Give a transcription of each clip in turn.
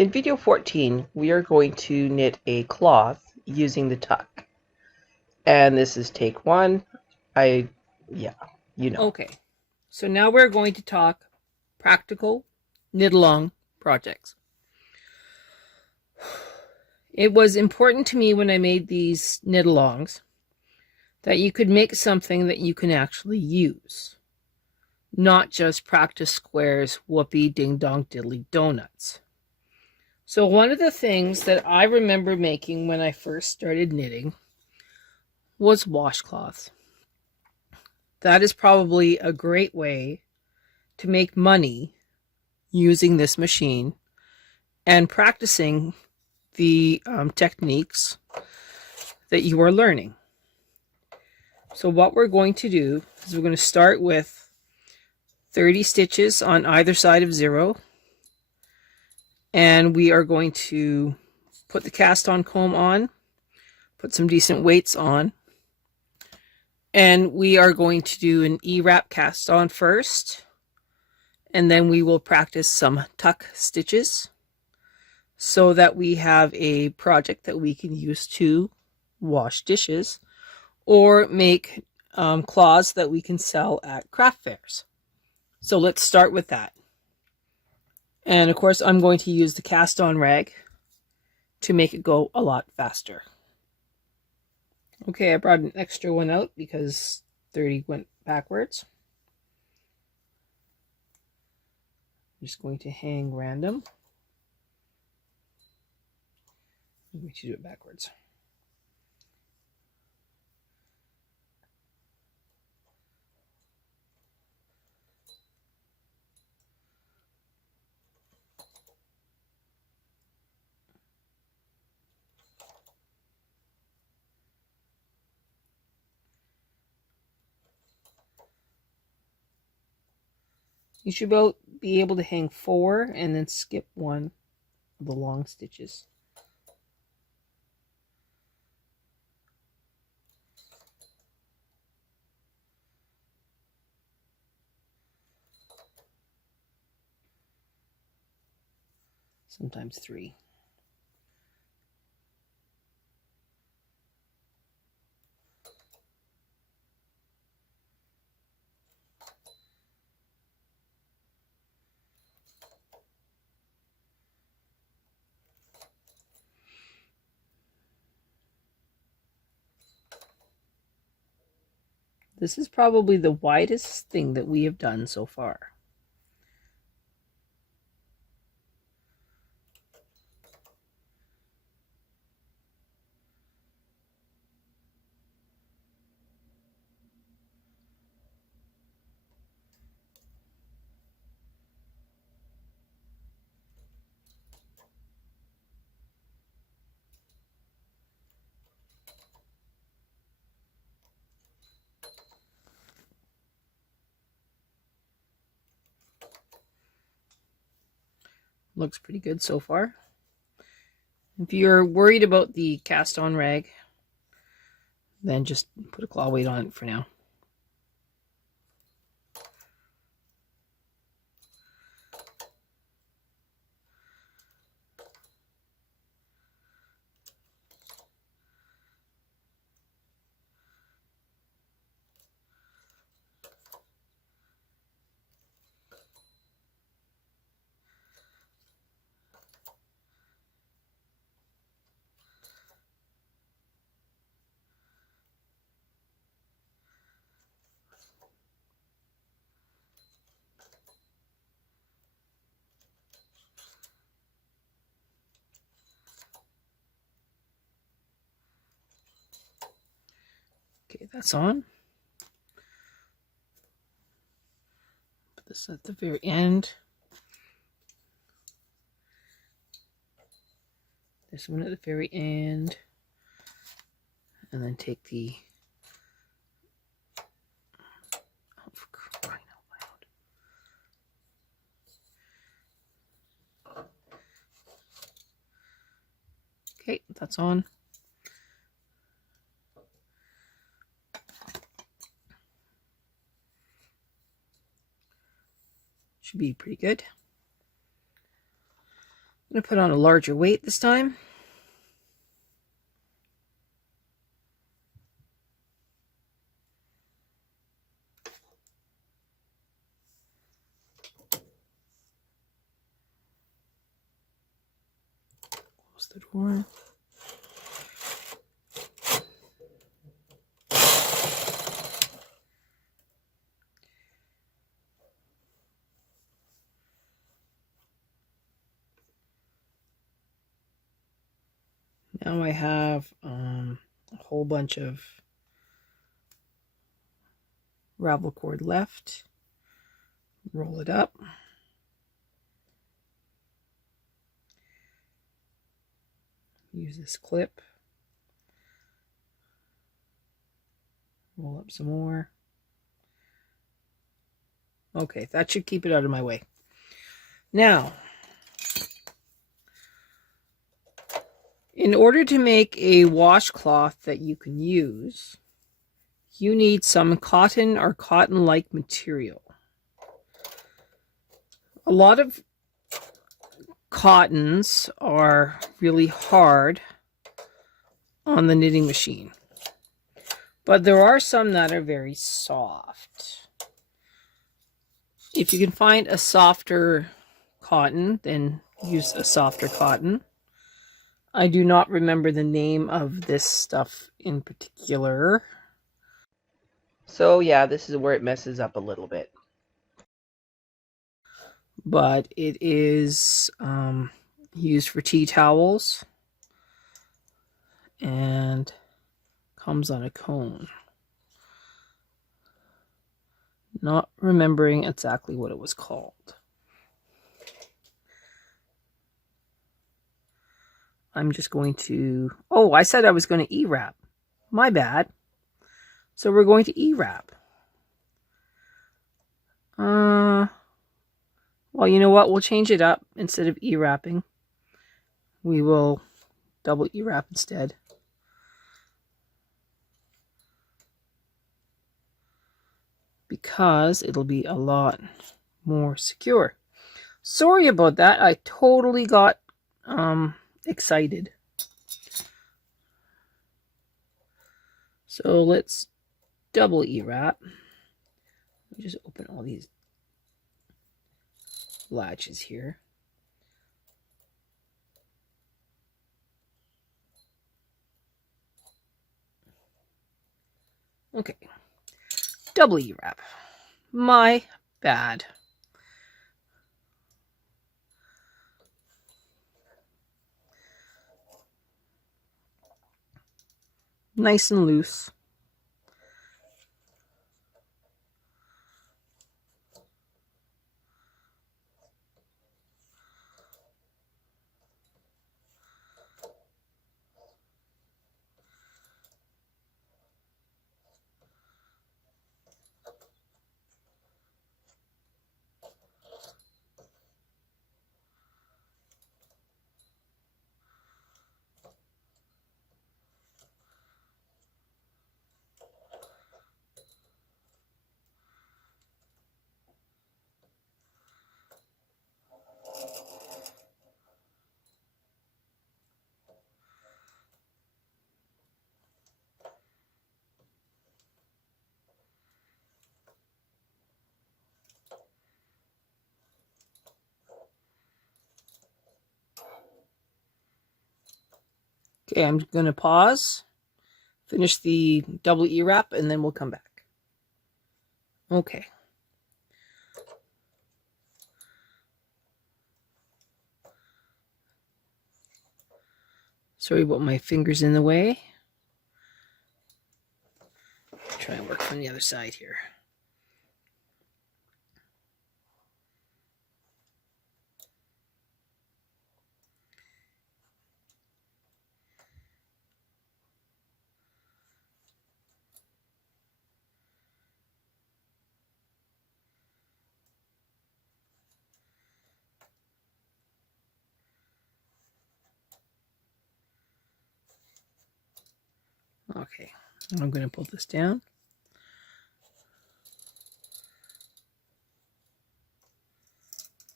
In video 14, we are going to knit a cloth using the tuck. And this is take one. Yeah, you know. Okay, so now we're going to talk practical knit-along projects. It was important to me when I made these knit-alongs that you could make something that you can actually use, not just practice squares, whoopee, ding dong, diddly donuts. So one of the things that I remember making when I first started knitting was washcloths. That is probably a great way to make money using this machine and practicing the techniques that you are learning. So what we're going to do is we're going to start with 30 stitches on either side of 0, and we are going to put the cast on comb on, put some decent weights on, and we are going to do an E-wrap cast on first, and then we will practice some tuck stitches so that we have a project that we can use to wash dishes or make cloths that we can sell at craft fairs. So let's start with that. And of course, I'm going to use the cast on rag to make it go a lot faster. Okay, I brought an extra one out because 30 went backwards. I'm just going to hang random. I'm going to do it backwards. You should be able to hang 4 and then skip one of the long stitches. Sometimes 3. This is probably the widest thing that we have done so far. Looks pretty good so far. If you're worried about the cast on rag, then just put a claw weight on it for now. Okay, that's on. Put this at the very end. This one at the very end. And then take the... Oh, for crying out loud. Okay, that's on. Should be pretty good. I'm going to put on a larger weight this time. Close the door. Now I have a whole bunch of ravel cord left. Roll it up. Use this clip. Roll up some more. Okay, that should keep it out of my way. Now, in order to make a washcloth that you can use, you need some cotton or cotton-like material. A lot of cottons are really hard on the knitting machine, but there are some that are very soft. If you can find a softer cotton, then use a softer cotton. I do not remember the name of this stuff in particular. So yeah, this is where it messes up a little bit. But it is used for tea towels and comes on a cone. Not remembering exactly what it was called. I'm just going to... Oh, I said I was going to E-wrap. My bad. So we're going to E-wrap. Well, you know what? We'll change it up. Instead of E-wrapping, we will double E-wrap instead. Because it'll be a lot more secure. Sorry about that. I totally got excited. So let's double E-wrap. Let me just open all these latches here. Okay. Double E-wrap. My bad. Nice and loose. Okay, I'm going to pause, finish the double E-wrap, and then we'll come back. Okay. Sorry about my fingers in the way. Try and work from the other side here. Okay, I'm going to pull this down.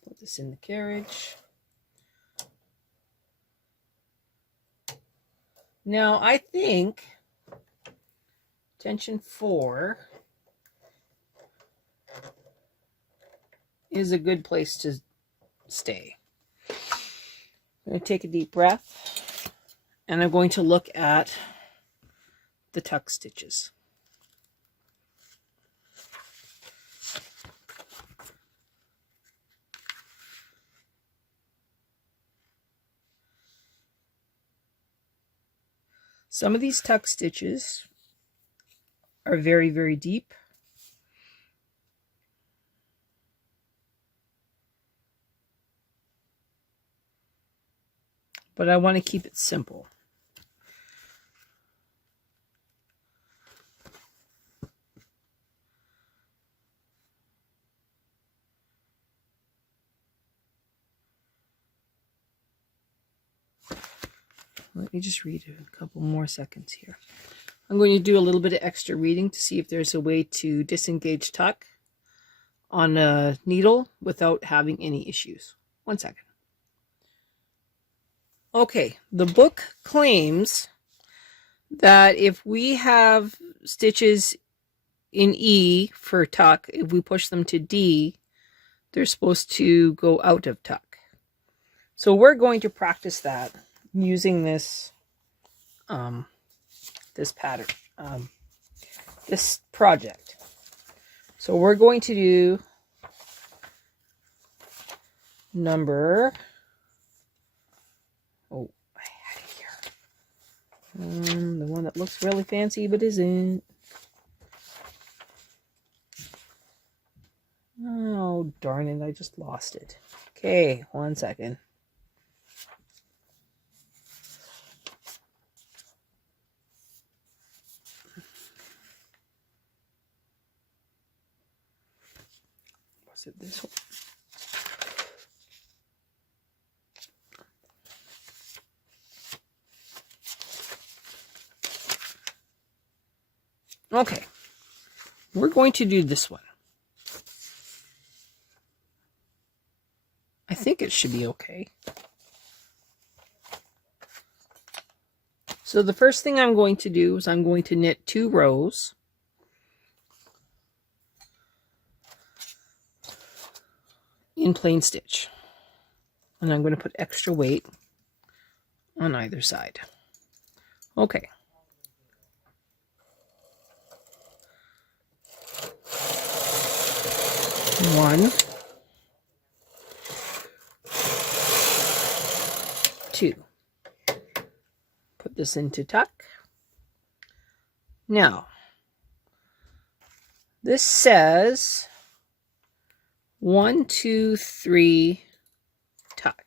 Put this in the carriage. Now I think tension 4 is a good place to stay. I'm going to take a deep breath, and I'm going to look at the tuck stitches. Some of these tuck stitches are very, very deep. But I want to keep it simple. Let me just read a couple more seconds here. I'm going to do a little bit of extra reading to see if there's a way to disengage tuck on a needle without having any issues. 1 second. Okay, the book claims that if we have stitches in E for tuck, if we push them to D, they're supposed to go out of tuck. So we're going to practice that using this this pattern, this project. So we're going to do number, oh, I had it here. The one that looks really fancy but isn't. Oh, darn it, I just lost it. Okay, 1 second. Was it this one? Okay, we're going to do this one. I think it should be okay. So the first thing I'm going to do is I'm going to knit 2 rows. In plain stitch. And I'm going to put extra weight on either side. Okay. One, 2. Put this into tuck. Now, this says 1, 2, 3, tuck.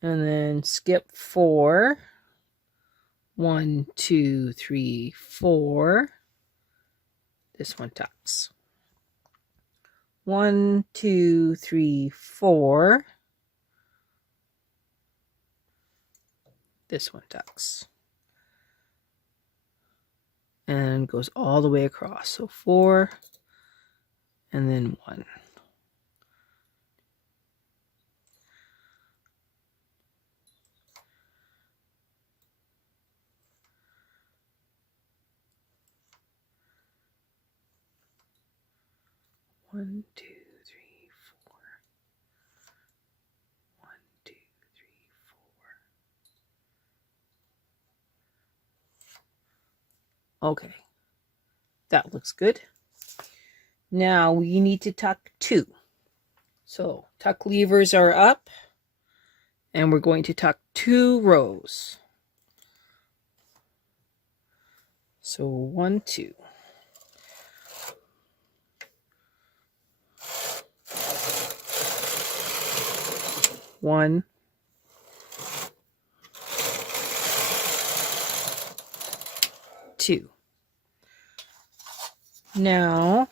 And then skip 4. 1, 2, 3, 4. This one tucks. 1, 2, 3, 4. This one tucks. And goes all the way across. So 4 and then 1. One, two, three, 4. 1, 2, 3, 4. Okay, that looks good. Now we need to tuck 2. So tuck levers are up, and we're going to tuck 2 rows. So 1, 2. 1, 2. Now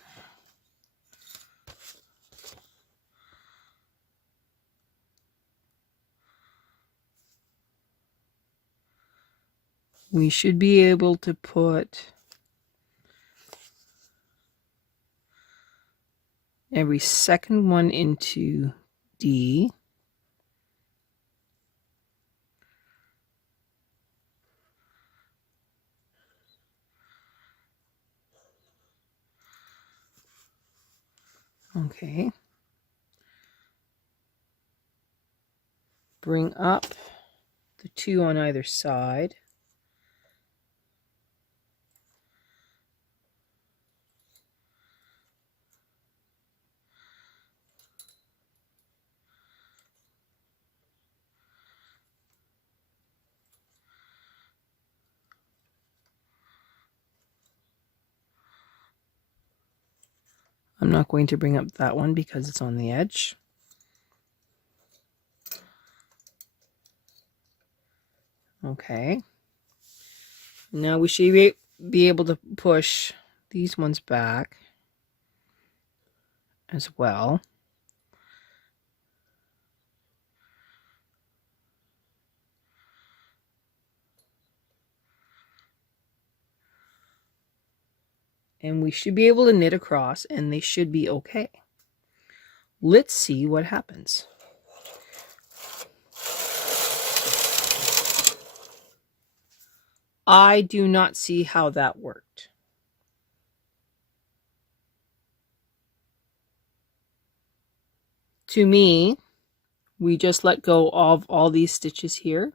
we should be able to put every second one into D. Okay. Bring up the 2 on either side. I'm not going to bring up that one because it's on the edge. Okay. Now we should be able to push these ones back as well. And we should be able to knit across, and they should be okay. Let's see what happens. I do not see how that worked. To me, we just let go of all these stitches here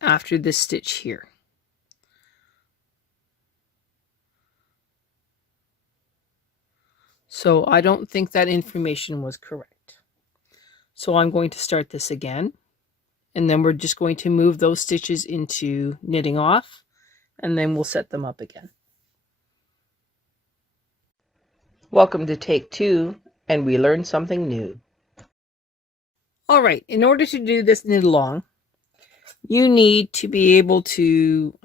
after this stitch here. So I don't think that information was correct. So I'm going to start this again, and then we're just going to move those stitches into knitting off, and then we'll set them up again. Welcome to take 2, and we learned something new. All right, in order to do this knit along, you need to be able to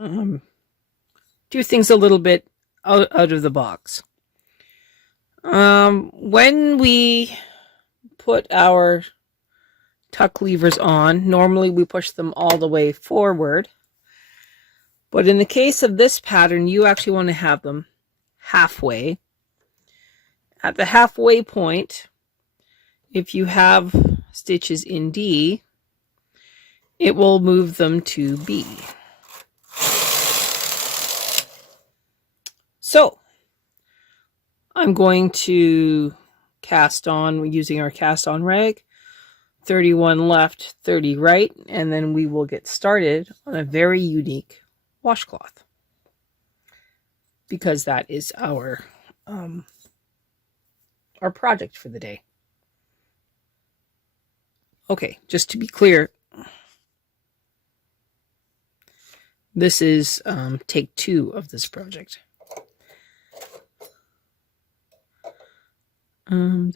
do things a little bit out of the box. When we put our tuck levers on, normally we push them all the way forward. But in the case of this pattern, you actually want to have them halfway. At the halfway point, if you have stitches in D, it will move them to B. So I'm going to cast on using our cast on rag, 31 left, 30 right, and then we will get started on a very unique washcloth, because that is our project for the day. Okay, just to be clear, this is take 2 of this project. I'm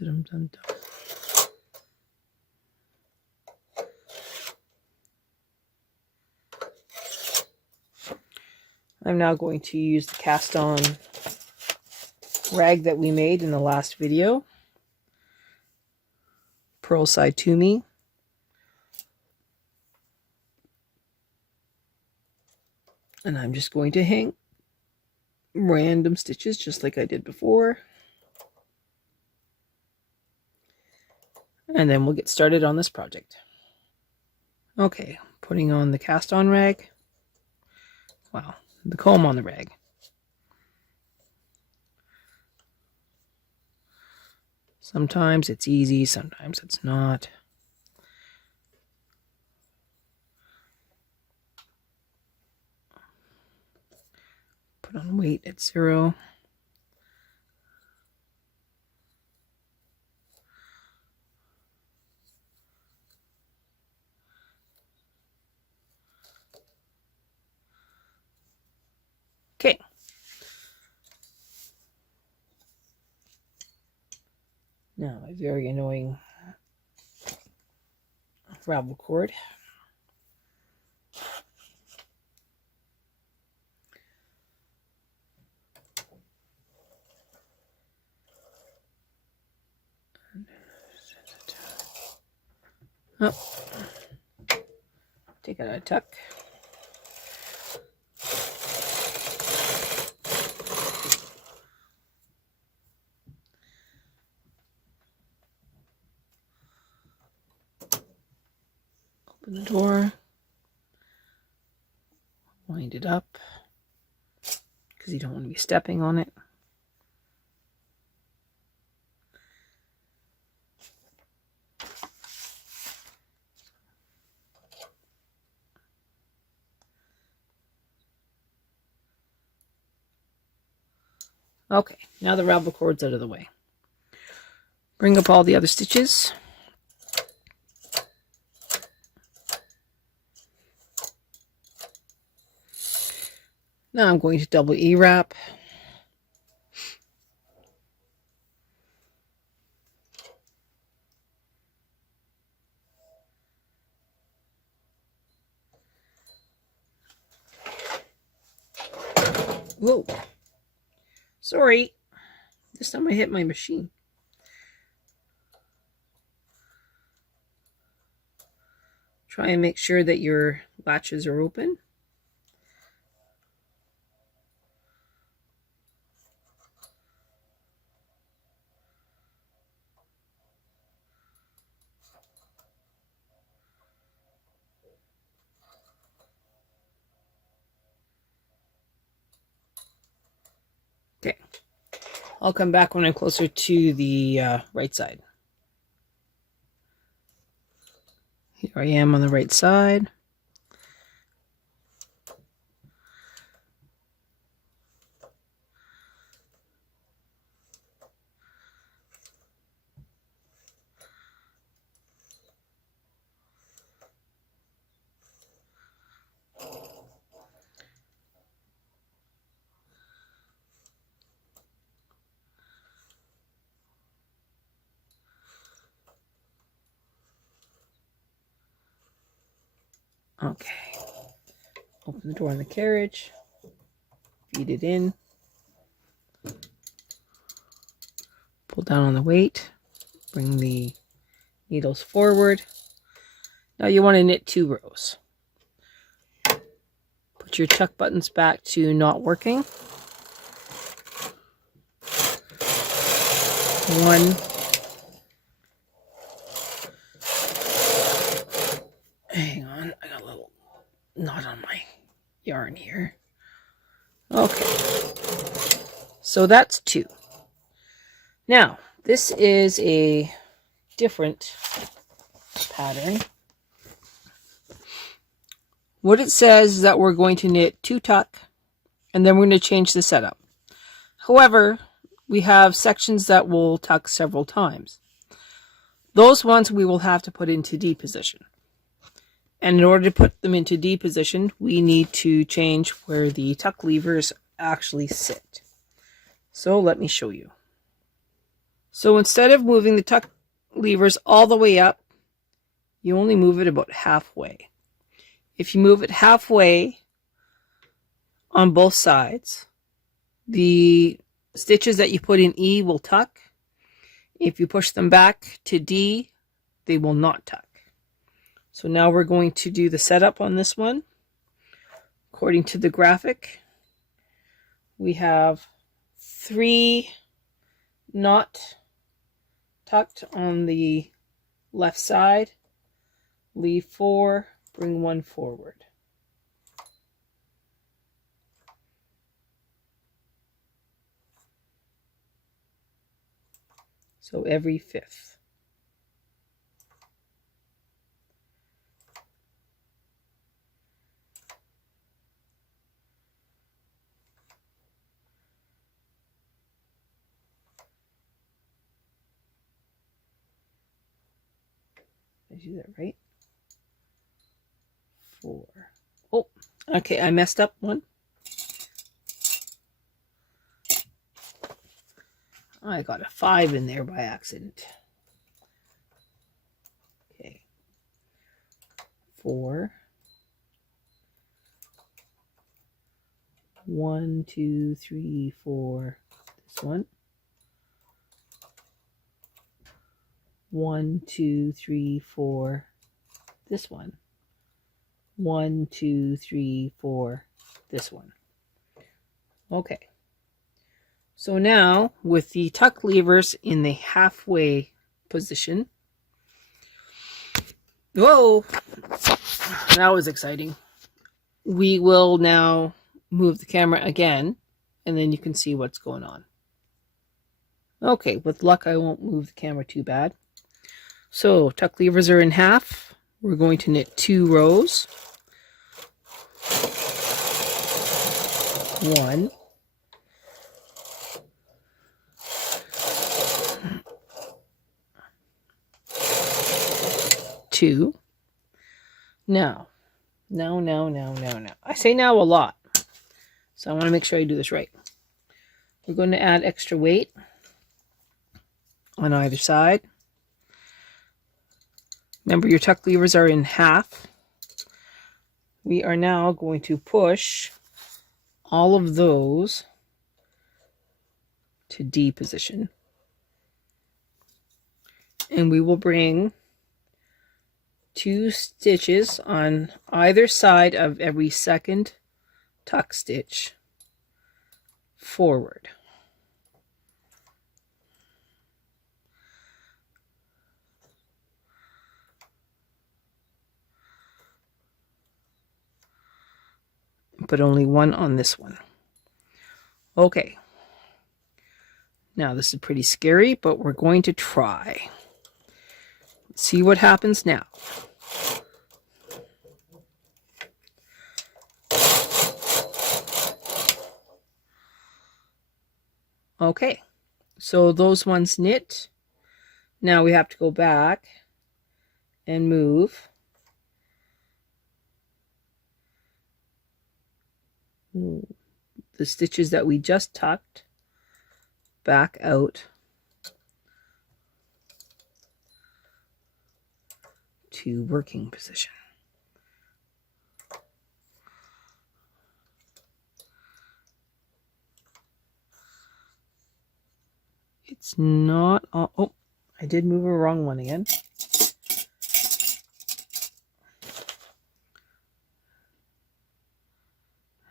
now going to use the cast on rag that we made in the last video. Purl side to me. And I'm just going to hang random stitches just like I did before. And then we'll get started on this project. Okay, putting on the cast on rag. Wow, the comb on the rag. Sometimes it's easy, sometimes it's not. Put on weight at 0. Okay. Now a very annoying ravel cord. Oh. Take out a tuck. Open the door. Wind it up, because you don't want to be stepping on it. Okay, now the ravel cord's out of the way. Bring up all the other stitches. Now I'm going to double E-wrap. Whoa. Sorry. This time I hit my machine. Try and make sure that your latches are open. Okay. I'll come back when I'm closer to the right side. Here I am on the right side. Okay. Open the door on the carriage. Feed it in. Pull down on the weight. Bring the needles forward. Now you want to knit 2 rows. Put your tuck buttons back to not working. 1. Hang on, I got a little knot on my yarn here. Okay, so that's 2. Now, this is a different pattern. What it says is that we're going to knit 2 tuck, and then we're going to change the setup. However, we have sections that will tuck several times. Those ones we will have to put into D position. And in order to put them into D position, we need to change where the tuck levers actually sit. So let me show you. So instead of moving the tuck levers all the way up, you only move it about halfway. If you move it halfway on both sides, the stitches that you put in E will tuck. If you push them back to D, they will not tuck. So now we're going to do the setup on this one. According to the graphic, we have 3 not tucked on the left side. Leave 4, bring 1 forward. So every 5th. Did I do that right? 4. Oh, okay, I messed up 1. I got a 5 in there by accident. Okay. 4. 1, 2, 3, 4. This one. 1, 2, 3, 4. This one. 1, 2, 3, 4. This one. Okay. So now, with the tuck levers in the halfway position, whoa, that was exciting. We will now move the camera again, and then you can see what's going on. Okay, with luck, I won't move the camera too bad. So, tuck levers are in half. We're going to knit 2 rows. 1, 2. Now. I say now a lot, so I want to make sure I do this right. We're going to add extra weight on either side. Remember, your tuck levers are in half. We are now going to push all of those to D position. And we will bring 2 stitches on either side of every second tuck stitch forward. But only one on this one. Okay. Now this is pretty scary, but we're going to try. Let's see what happens now. Okay, so those ones knit. Now we have to go back and move the stitches that we just tucked back out to working position. It's not all, oh, I did move a wrong one again.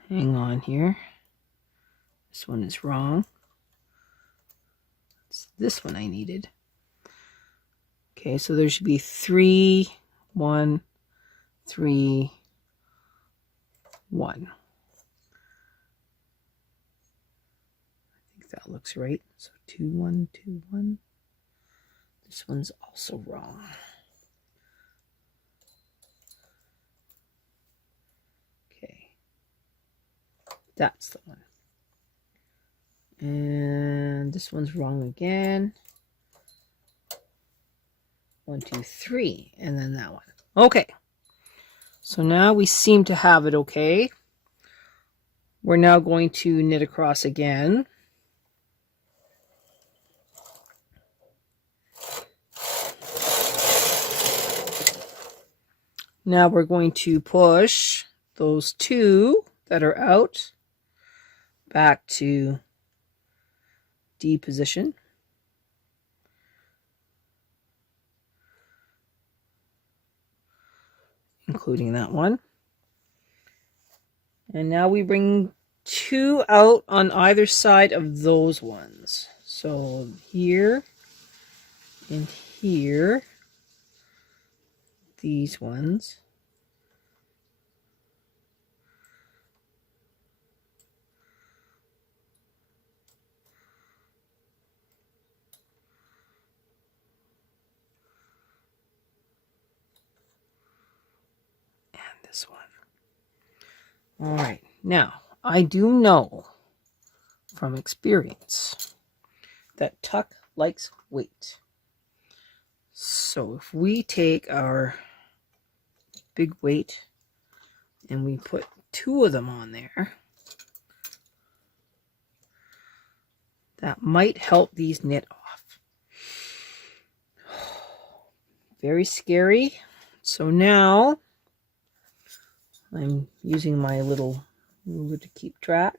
Hang on here. This one is wrong. It's this one I needed. Okay, so there should be 3, 1, 3, 1. I think that looks right. So 2, 1, 2, 1. This one's also wrong. Okay. That's the one. And this one's wrong again. 1, 2, 3, and then that one. Okay. So now we seem to have it okay. We're now going to knit across again. Now we're going to push those 2 that are out back to D position. Including that one. And now we bring 2 out on either side of those ones. So here and here, these ones. This one. All right. Now, I do know from experience that tuck likes weight. So if we take our big weight and we put 2 of them on there, that might help these knit off. Very scary. So now I'm using my little ruler to keep track.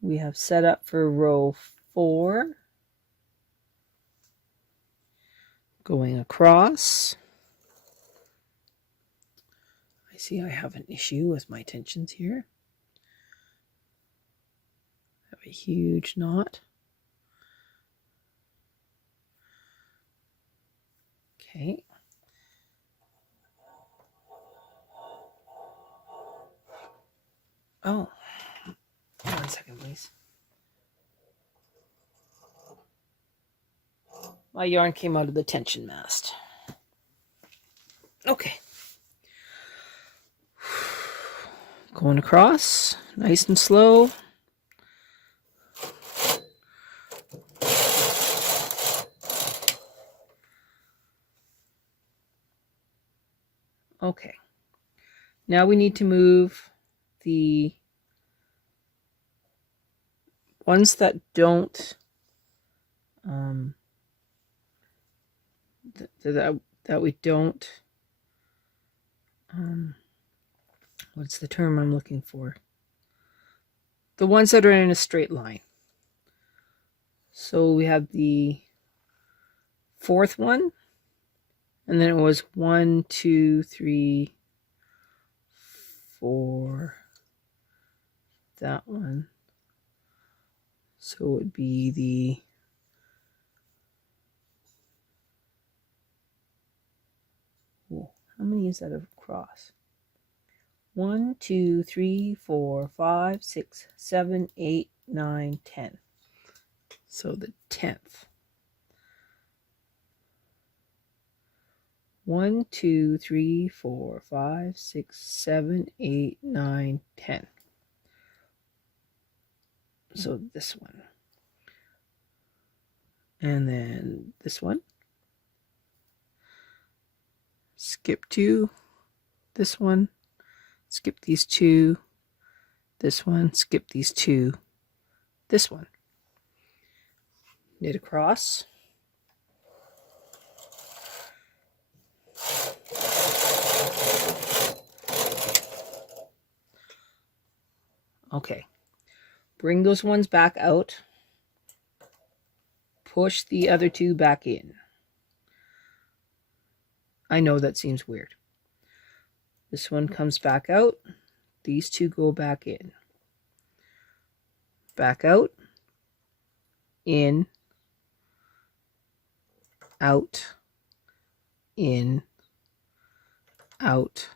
We have set up for row 4. Going across. I see I have an issue with my tensions here. I have a huge knot. Okay. Oh, 1 second, please. My yarn came out of the tension mast. Okay. Going across, nice and slow. Okay. Now we need to move the ones that don't that we don't what's the term I'm looking for? The ones that are in a straight line. So we have the fourth one, and then it was 1, 2, 3, 4, that one. So it would be the how many is that across? 1, 2, 3, 4, 5, 6, 7, 8, 9, 10. So the 10th. 1, 2, 3, 4, 5, 6, 7, 8, 9, 10. So this one. And then this one. Skip 2. This one. Skip these 2. This one. Skip these 2. This one. Knit across. Okay. Bring those ones back out. Push the other 2 back in. I know that seems weird. This one comes back out. These 2 go back in. Back out. In. Out. In. Out.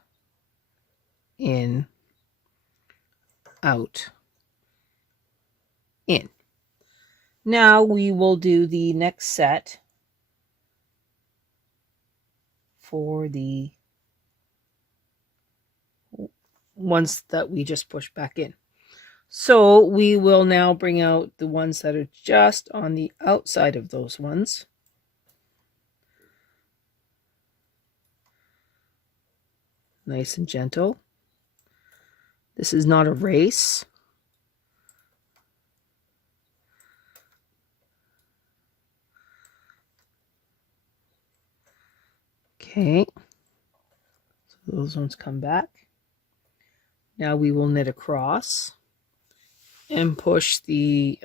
In. Out. In. Now we will do the next set for the ones that we just pushed back in. So we will now bring out the ones that are just on the outside of those ones. Nice and gentle. This is not a race. Okay. So those ones come back. Now we will knit across and push the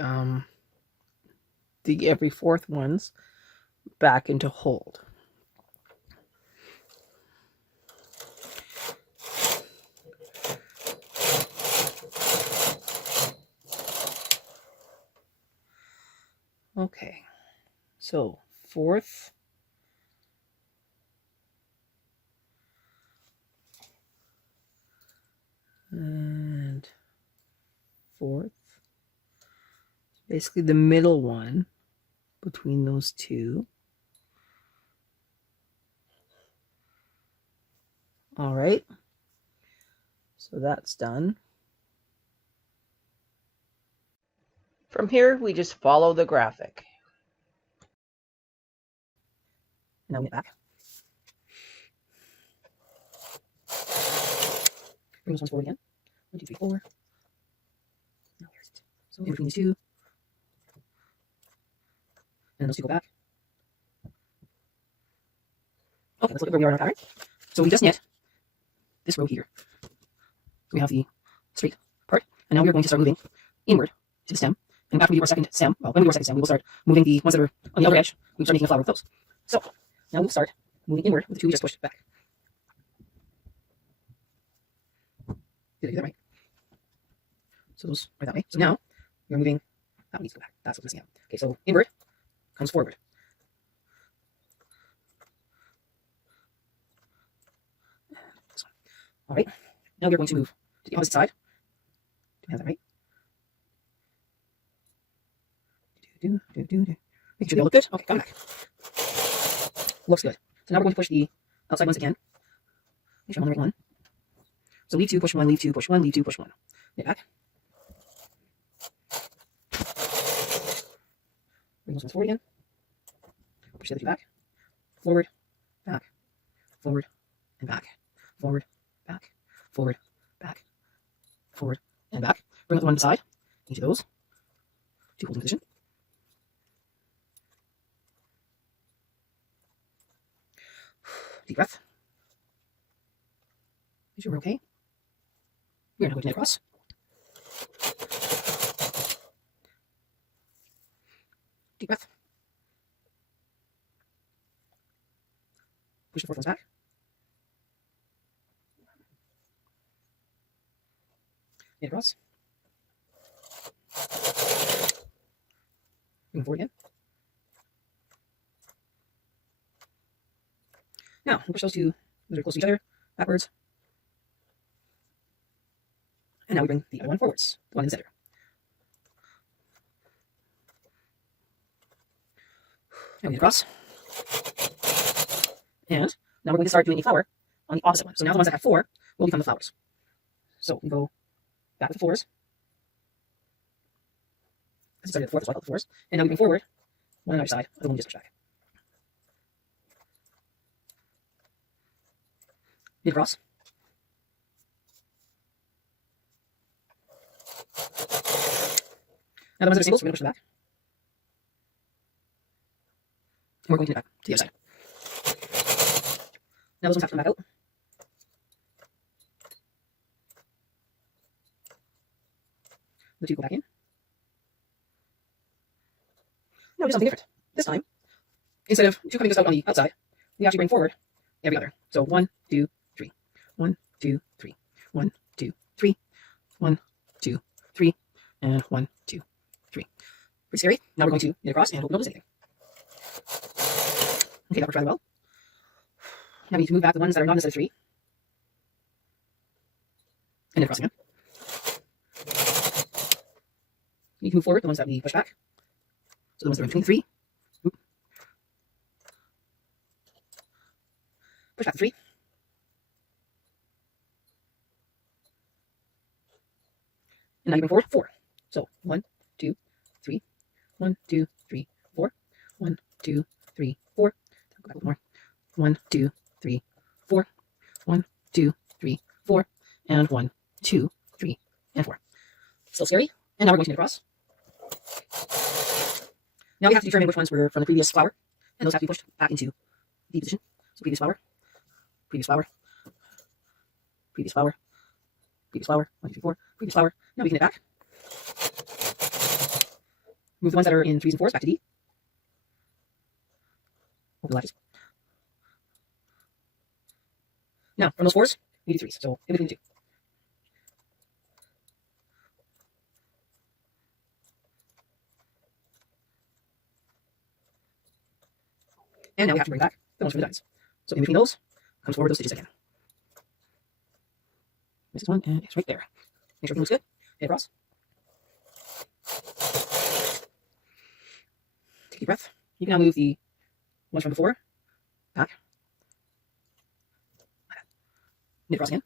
every fourth ones back into hold. Okay, so fourth, and fourth, basically the middle one between those 2. All right, so that's done. From here, we just follow the graphic. Now knit back. Bring those ones forward again. 1, 2, 3, 4. Now here's it. So in between these 2. And then those 2 go back. Okay, let's look at where we are in our pattern. So we just knit this row here. So we have the straight part, and now we are going to start moving inward to the stem. And after we do our second stem, well, when we do our second stem, we will start moving the ones that are on the outer edge. We will start making a flower with those. So now we'll start moving inward with the 2 we just pushed back. Did I do that right? So those are that way. So now we're moving. That one needs to go back. That's what's missing out. Okay, so inward comes forward. This one. All right. Now we're going to move to the opposite side. Do we have that right? Make sure they all look good. Okay, come back. Looks good. So now we're going to push the outside ones again. Make sure I'm on the right one. So leave 2, push 1, leave 2, push 1, leave 2, push 1. Knit back. Bring those ones forward again. Push the other 2 back. Forward, and back. forward, back, forward, back, forward, and back. Bring up the one side, each of those, to holding position. Deep breath. Make sure we're okay. We're now going to knit across. Deep breath. Push the fourth ones back. Knit across. Moving forward again. Now, we'll push those two, those are close to each other, backwards. And now we bring the other one forwards, the one in the center. Now we knit across. And now we're going to start doing a flower on the opposite one. So now the ones that have 4 will become the flowers. So we go back with the 4s. This is started at the 4th, so I call it the 4s. And now we bring forward one on either side of the one we just pushed back. Knit across. Now the ones that are singles, we're going to push them back. And we're going to knit back to the other side. Now those ones have to come back out. The 2 go back in. Now we do something different. This time, instead of 2 coming just out on the outside, we actually bring forward every other. So 1, 2, 3. 1, 2, 3. 1, 2, 3. 1, 2, 3. And 1, 2, 3. Pretty scary. Now we're going to knit across and hope we don't lose anything. Okay, that worked rather well. Now we need to move back the ones that are not necessarily 3. And knit across again. We need to move forward the ones that we push back. So the ones that are in between 3. Oop. Push back the 3. And now you bring forward 4. So 1, 2, 3. 1, 2, 3, 4. 1, 2, 3, 4. Go back a little more. 1, 2, 3, 4. 1, 2, 3, 4. And 1, 2, 3, and 4. Still scary. And now we're going to knit across. Now we have to determine which ones were from the previous flower, and those have to be pushed back into the position. So previous flower, previous flower, previous flower, previous flower, 1, 2, 3, 4, previous flower. Now we can knit back. Move the ones that are in 3s and 4s back to D. Over the latches. Now, from those 4s, we do 3s, so in between the 2. And now we have to bring back the ones from the diamonds. So in between those, comes forward those stitches again. This is one, and it's right there. Make sure everything looks good. Knit across. Take a deep breath. You can now move the ones from before back. Knit across again.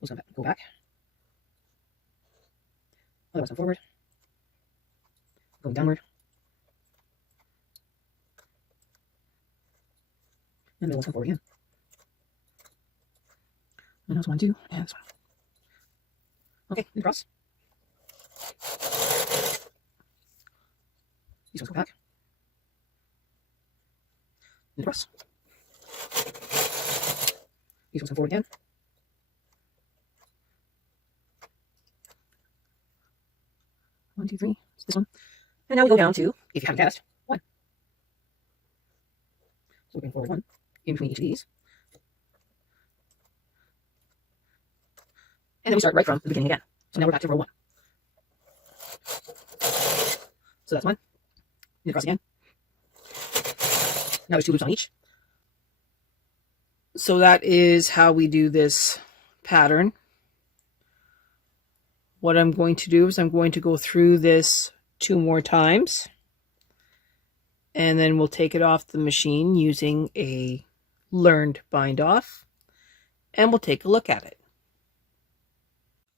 Those go back. Other ones come forward. Going downward. And the ones come forward again. And that's 1, 2, and this one. Okay, knit across. These ones go back. Knit across. These ones come forward again. One, 2, 3. It's this one. And now we go down to, if you haven't guessed, 1. So we bring forward 1 in between each of these. And then we start right from the beginning again. So now we're back to row 1. So that's 1. Knit across again. Now there's 2 loops on each. So that is how we do this pattern. What I'm going to do is I'm going to go through this 2 more times, and then we'll take it off the machine using a learned bind off, and we'll take a look at it.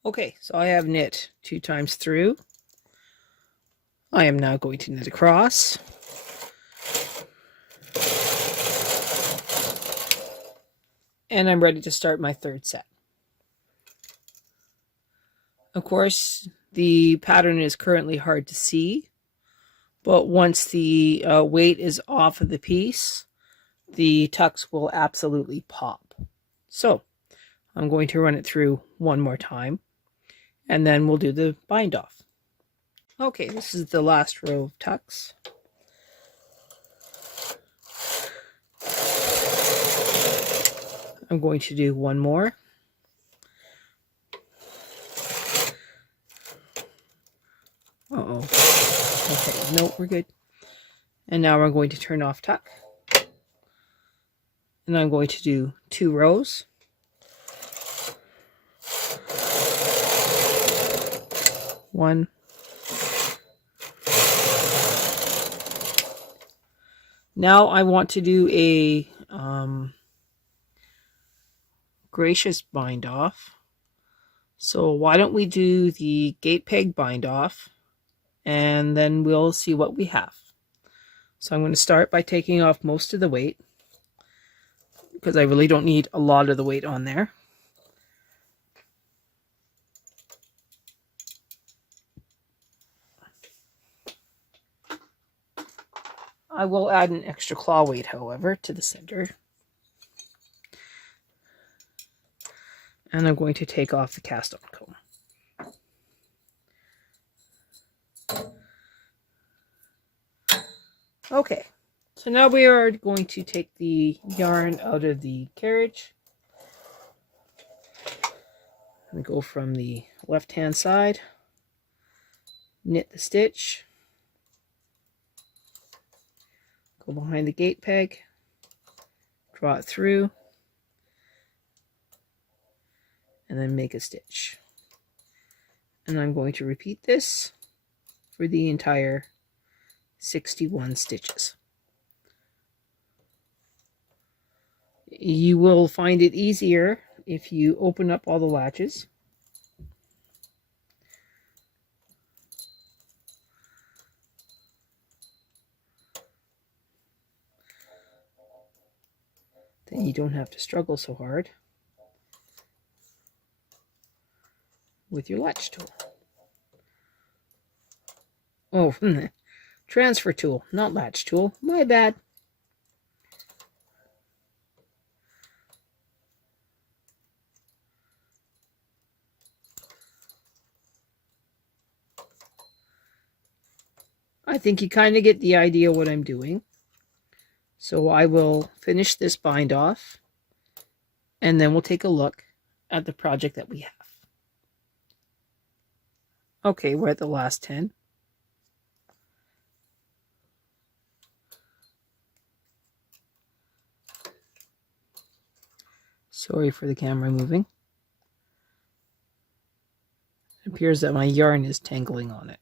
Okay, so I have knit 2 times through. I am now going to knit across. And I'm ready to start my third set. Of course, the pattern is currently hard to see, but once the weight is off of the piece, the tucks will absolutely pop. So I'm going to run it through one more time, and then we'll do the bind off. Okay, this is the last row of tucks. I'm going to do one more. Uh-oh. Okay, no, we're good. And now we're going to turn off tuck. And I'm going to do 2 rows. One. Now I want to do a gracious bind off. So why don't we do the gate peg bind off, and then we'll see what we have. So I'm going to start by taking off most of the weight, because I really don't need a lot of the weight on there. I will add an extra claw weight, however, to the center. And I'm going to take off the cast-on comb. Okay, so now we are going to take the yarn out of the carriage. And go from the left-hand side, knit the stitch, go behind the gate peg, draw it through, and then make a stitch. And I'm going to repeat this for the entire 61 stitches. You will find it easier if you open up all the latches. Then you don't have to struggle so hard with your latch tool. Oh, transfer tool, not latch tool. My bad. I think you kind of get the idea what I'm doing. So I will finish this bind off, and then we'll take a look at the project that we have. Okay, we're at the last 10. Sorry for the camera moving. It appears that my yarn is tangling on it.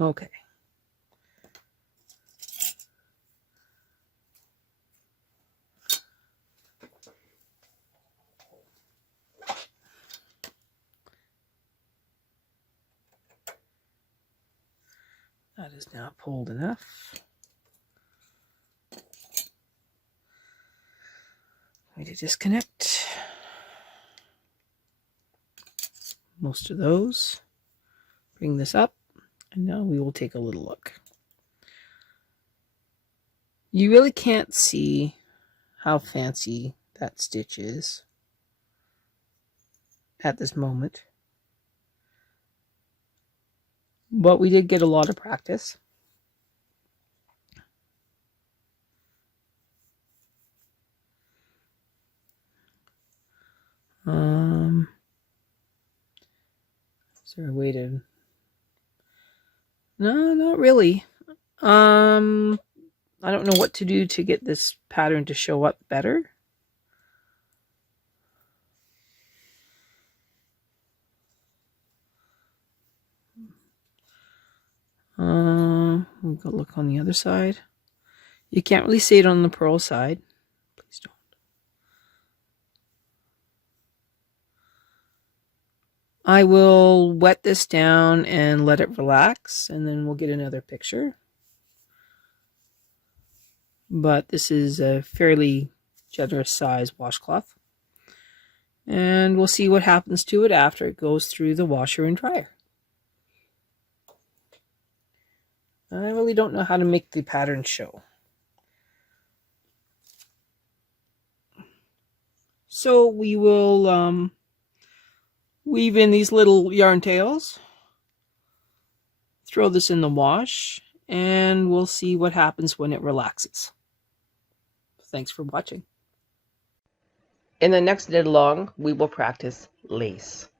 Okay. That is now pulled enough. Going to disconnect most of those. Bring this up, and now we will take a little look. You really can't see how fancy that stitch is at this moment, but we did get a lot of practice. Is there a way to... No, not really. I don't know what to do to get this pattern to show up better. We'll go look on the other side. You can't really see it on the purl side. Please don't. I will wet this down and let it relax, and then we'll get another picture. But this is a fairly generous size washcloth. And we'll see what happens to it after it goes through the washer and dryer. I really don't know how to make the pattern show. So we will weave in these little yarn tails, throw this in the wash, and we'll see what happens when it relaxes. Thanks for watching. In the next knit along, we will practice lace.